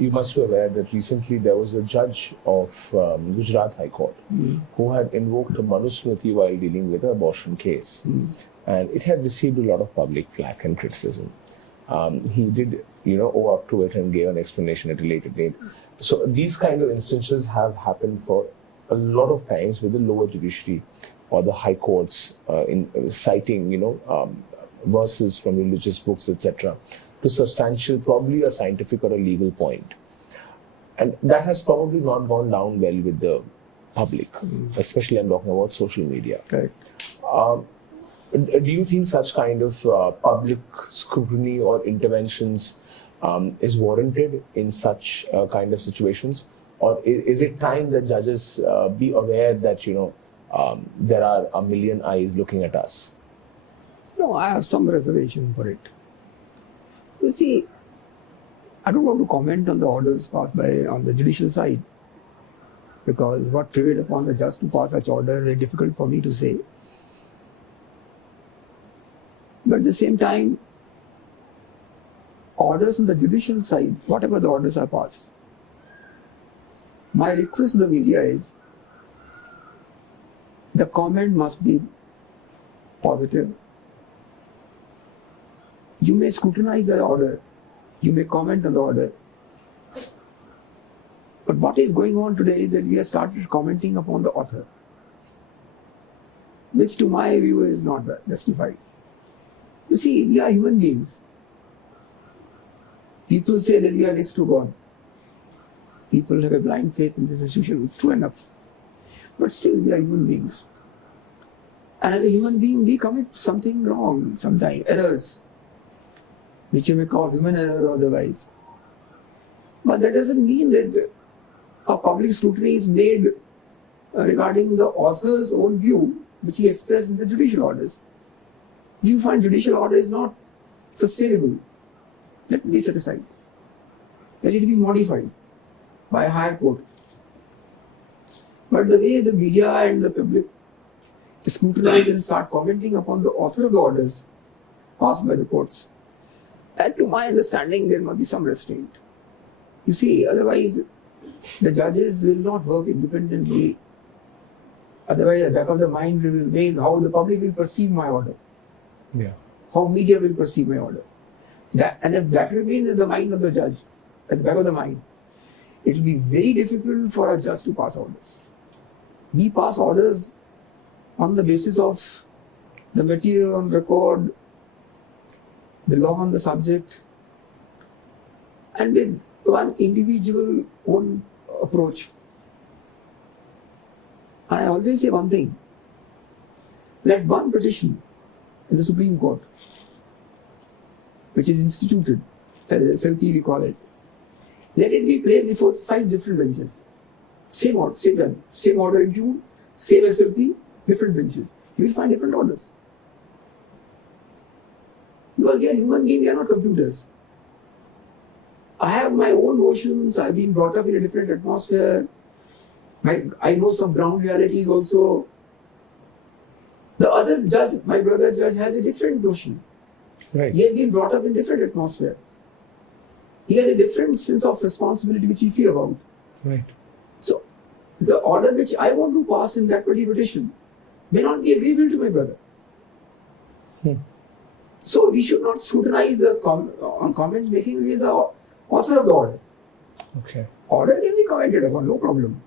you must be aware that recently there was a judge of Gujarat High Court who had invoked a Manusmriti while dealing with an abortion case. And it had received a lot of public flack and criticism. He did, owe up to it and gave an explanation at a later date. So these kind of instances have happened for a lot of times with the lower judiciary or the high courts in citing, verses from religious books, etc., to substantial, probably a scientific or a legal point. And that has probably not gone down well with the public, especially I'm talking about social media. Correct. Do you think such kind of public scrutiny or interventions is warranted in such kind of situations? Or is it time that judges be aware that, there are a million eyes looking at us? No, I have some reservation for it. You see, I don't want to comment on the orders passed on the judicial side, because what prevailed upon the judge to pass such order is very difficult for me to say. But at the same time, orders on the judicial side, whatever the orders are passed, my request to the media is, the comment must be positive. You may scrutinize the order, you may comment on the order. But what is going on today is that we have started commenting upon the author, which to my view is not justified. You see, we are human beings. People say that we are next to God. People have a blind faith in this institution, true enough. But still, we are human beings. And as a human being, we commit something wrong sometimes, errors, which you may call human error or otherwise. But that doesn't mean that a public scrutiny is made regarding the author's own view, which he expressed in the judicial orders. If you find judicial order is not sustainable, let it be set aside. Let it be modified by a higher court. But the way the media and the public scrutinize and start commenting upon the author of the orders passed by the courts, and to my understanding, there must be some restraint. You see, otherwise, the judges will not work independently. Otherwise, the back of the mind will remain how the public will perceive my order. Yeah. How media will perceive my order. And if that remains in the mind of the judge, at the back of the mind, it will be very difficult for a judge to pass orders. We pass orders on the basis of the material on record, the law on the subject, and with one individual own approach. I always say one thing: let one petition in the Supreme Court, which is instituted, as SLP we call it, let it be placed before 5 different benches. Same order, same judge, same order include, same SLP, different benches. You will find different orders. Because we are human beings, we are not computers. I have my own notions, I've been brought up in a different atmosphere. I know some ground realities also. The other judge, my brother judge, has a different notion. Right. He has been brought up in different atmosphere. He has a different sense of responsibility which he feels about. Right. So, the order which I want to pass in that particular petition may not be agreeable to my brother. So, we should not scrutinize the comment making with the author of the order. Okay. Order can be commented upon, no problem.